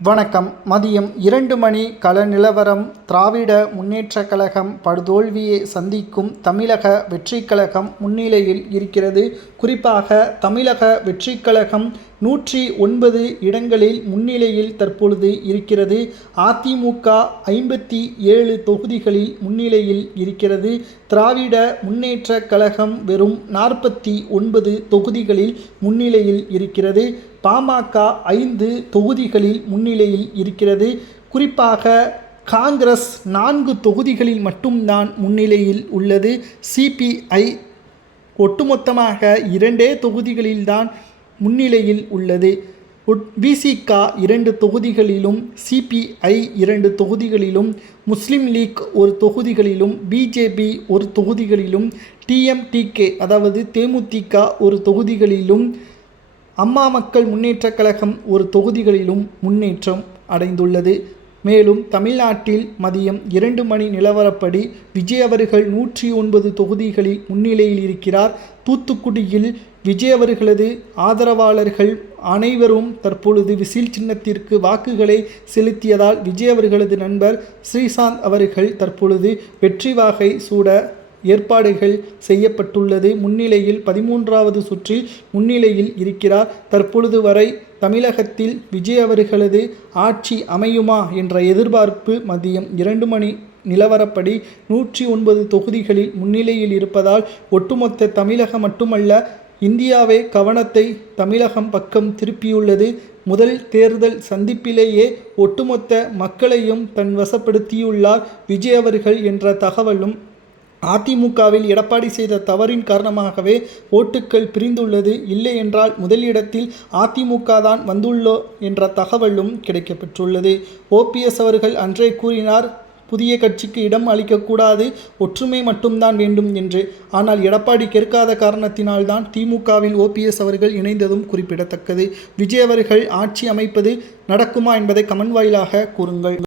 வணக்கம். மதியம் 2 மணி கள நிலவரம். திராவிட முன்னேற்றக் கழகம் படுதோல்வியை சந்திக்கும் தமிழக வெற்றிக் கழகம் முன்னிலையில் இருக்கிறது. குறிப்பாக தமிழக வெற்றிக் கழகம் 109 இடங்களில் முன்னிலையில் தற்பொழுது இருக்கிறது. அதிமுக 57 தொகுதிகளில் முன்னிலையில் இருக்கிறது. திராவிட முன்னேற்றக் கழகம் வெறும் 49 தொகுதிகளில் முன்னிலையில் இருக்கிறது. பாமக 5 தொகுதிகளில் முன்னிலையில் இருக்கிறது. குறிப்பாக காங்கிரஸ் 4 தொகுதிகளில் மட்டும்தான் முன்னிலையில் உள்ளது. சிபிஐ ஒட்டுமொத்தமாக 2 தொகுதிகளில்தான் முன்னிலையில் உள்ளது. விசிக 2 தொகுதிகளிலும், சிபிஐ 2 தொகுதிகளிலும், முஸ்லிம் லீக் 1 தொகுதிகளிலும், பிஜேபி 1 தொகுதிகளிலும், டிஎம்டிகே அதாவது தேமுதிக 1 தொகுதிகளிலும், அம்மா மக்கள் முன்னேற்றக் கழகம் 1 தொகுதிகளிலும் முன்னேற்றம் அடைந்துள்ளது. மேலும் தமிழ்நாட்டில் மதியம் 2 மணி நிலவரப்படி விஜய் அவர்கள் 109 தொகுதிகளில் முன்னிலையில் இருக்கிறார். தூத்துக்குடியில் விஜய் அவர்களது ஆதரவாளர்கள் அனைவரும் தற்பொழுது விசில் சின்னத்திற்கு வாக்குகளை செலுத்தியதால் விஜய் அவர்களது நண்பர் ஸ்ரீசாந்த் அவர்கள் தற்பொழுது வெற்றி வாகை சூட ஏற்பாடுகள் செய்யப்பட்டுள்ளது. முன்னிலையில் 13வது சுற்றில் முன்னிலையில் இருக்கிறார். தற்பொழுது வரை தமிழகத்தில் விஜய் அவர்களது ஆட்சி அமையுமா என்ற எதிர்பார்ப்பு மதியம் 2 மணி நிலவரப்படி 109 தொகுதிகளில் முன்னிலையில் இருப்பதால் ஒட்டுமொத்த தமிழகம் மட்டுமல்ல இந்தியாவே கவனத்தை தமிழகம் பக்கம் திருப்பியுள்ளது. முதல் தேர்தல் சந்திப்பிலேயே ஒட்டுமொத்த மக்களையும் தன் வசப்படுத்தியுள்ளார் விஜய் அவர்கள் என்ற தகவலும், அதிமுகவில் எடப்பாடி செய்த தவறின் காரணமாகவே ஓட்டுக்கள் பிரிந்துள்ளது. இல்லை என்றால் முதலிடத்தில் அதிமுக தான் வந்துள்ளோ என்ற தகவலும் கிடைக்கப்பெற்றுள்ளது. ஓபிஎஸ் அவர்கள் அன்றே கூறினார், புதிய கட்சிக்கு இடம் அளிக்கக்கூடாது, ஒற்றுமை மட்டும்தான் வேண்டும் என்று. ஆனால் எடப்பாடி கேட்காத காரணத்தினால்தான் திமுகவில் ஓபிஎஸ் அவர்கள் இணைந்ததும் குறிப்பிடத்தக்கது. விஜய் அவர்கள் ஆட்சி அமைப்பது நடக்குமா என்பதை கமெண்ட் வாயிலாக கூறுங்கள்.